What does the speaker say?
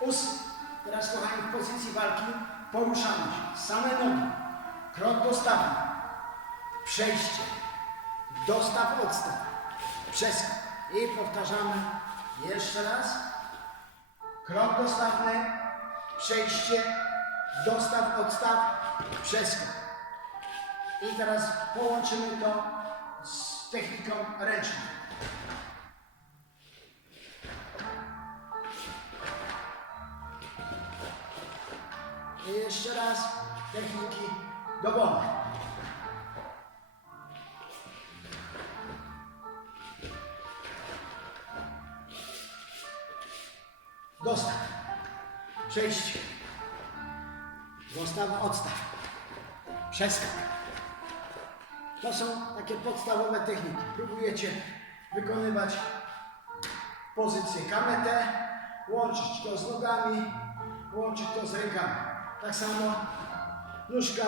Ust. Teraz kochani w pozycji walki poruszamy się. Same nogi. Krok dostawny. Przejście. Dostaw, odstaw. Przeskok. I powtarzamy jeszcze raz. Krok dostawny. Przejście. Dostaw, odstaw. Przeskok. I teraz połączymy to z techniką ręczną. I jeszcze raz techniki dowolne. Dostaw. Przejście. Dostaw, odstaw. Przeskok. To są takie podstawowe techniki. Próbujecie wykonywać pozycję kametę, łączyć to z nogami, łączyć to z rękami. Tak samo nóżka